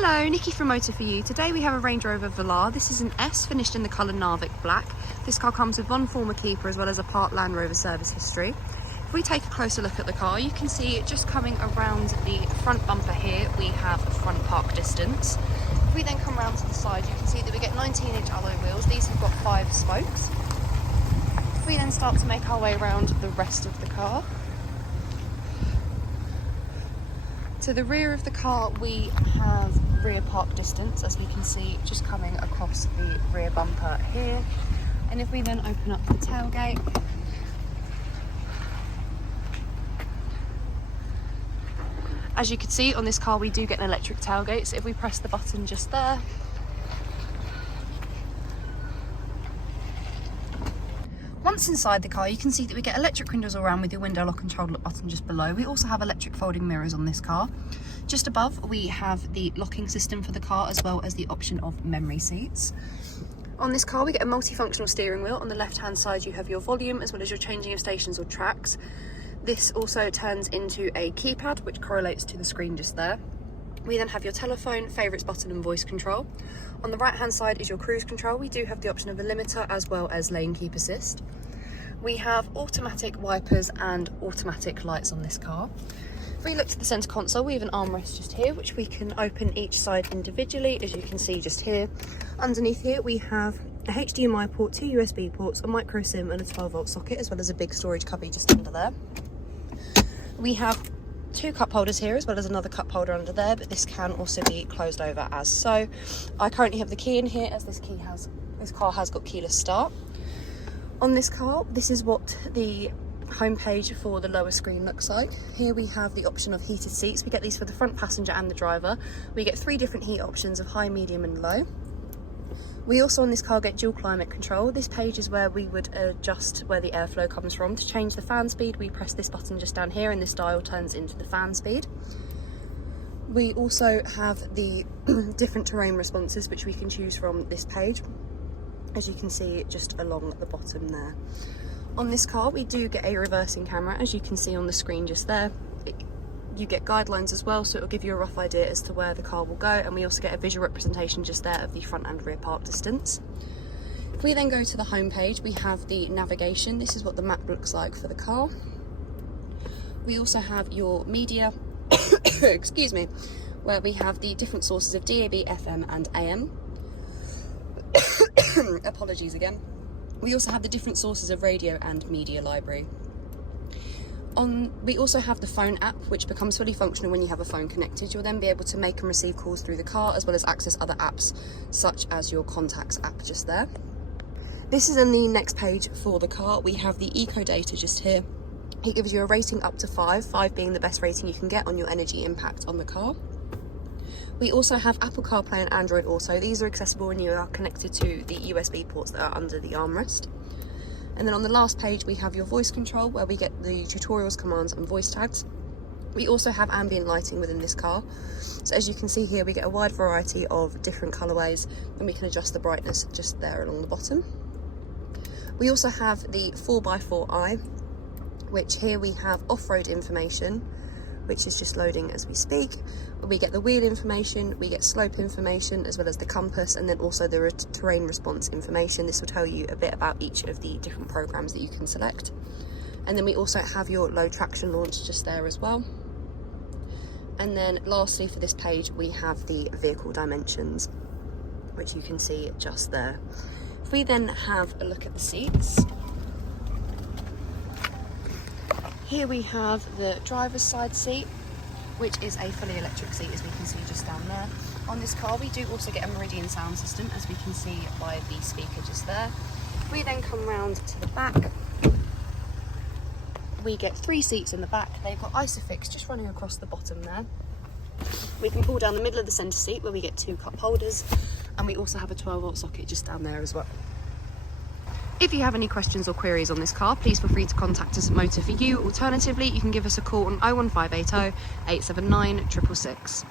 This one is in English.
Hello, Nikki from Motor For You. Today we have a Range Rover VELAR. This is an S finished in the colour Narvik Black. This car comes with one former keeper as well as a part Land Rover service history. If we take a closer look at the car, you can see just coming around the front bumper here, we have a front park distance. If we then come around to the side, you can see that we get 19-inch alloy wheels. These have got 5 spokes. If we then start to make our way around the rest of the car, to the rear of the car we have rear park distance, as we can see just coming across the rear bumper here. And if we then open up the tailgate, as you can see on this car we do get an electric tailgate, so if we press the button just there, once inside the car you can see that we get electric windows all around with your window lock and child lock button just below. We also have electric folding mirrors on this car. Just above we have the locking system for the car as well as the option of memory seats. On this car we get a multifunctional steering wheel. On the left hand side you have your volume as well as your changing of stations or tracks. This also turns into a keypad which correlates to the screen just there. We then have your telephone, favourites button and voice control. On the right hand side is your cruise control. We do have the option of a limiter as well as lane keep assist. We have automatic wipers and automatic lights on this car. If we look to the centre console, we have an armrest just here which we can open each side individually, as you can see just here. Underneath here we have a HDMI port, 2 USB ports, a micro SIM and a 12-volt socket, as well as a big storage cubby just under there. We have 2 cup holders here as well as another cup holder under there, but this can also be closed over as so. I currently have the key in here as this car has got keyless start. On this car, this is what the homepage for the lower screen looks like. Here we have the option of heated seats. We get these for the front passenger and the driver. We get 3 different heat options of high, medium and low. We also on this car get dual climate control. This page is where we would adjust where the airflow comes from. To change the fan speed, we press this button just down here and this dial turns into the fan speed. We also have the different terrain responses which we can choose from this page, as you can see just along the bottom there. On this car we do get a reversing camera, as you can see on the screen just there. You get guidelines as well, so it will give you a rough idea as to where the car will go, and we also get a visual representation just there of the front and rear park distance. If we then go to the home page, we have the navigation. This is what the map looks like for the car. We also have your media excuse me, where we have the different sources of DAB, FM and AM. Apologies again. We also have the different sources of radio and media library. We also have the phone app, which becomes fully functional when you have a phone connected. You'll then be able to make and receive calls through the car as well as access other apps such as your contacts app just there. This is in the next page for the car. We have the eco data just here. It gives you a rating up to 5 being the best rating you can get on your energy impact on the car. We also have Apple CarPlay and Android Auto. These are accessible when you are connected to the USB ports that are under the armrest. And then on the last page we have your voice control, where we get the tutorials, commands and voice tags. We also have ambient lighting within this car. So as you can see here we get a wide variety of different colourways, and we can adjust the brightness just there along the bottom. We also have the 4x4i, which here we have off-road information, which is just loading as we speak. We get the wheel information, we get slope information as well as the compass, and then also the terrain response information. This will tell you a bit about each of the different programs that you can select. And then we also have your low traction launch just there as well. And then lastly for this page we have the vehicle dimensions, which you can see just there. If we then have a look at the seats, here we have the driver's side seat, which is a fully electric seat, as we can see just down there. On this car we do also get a Meridian sound system, as we can see by the speaker just there. If we then come round to the back, we get 3 seats in the back. They've got Isofix just running across the bottom there. We can pull down the middle of the centre seat where we get 2 cup holders, and we also have a 12-volt socket just down there as well. If you have any questions or queries on this car, please feel free to contact us at Motor For You. Alternatively, you can give us a call on 01580 879 666.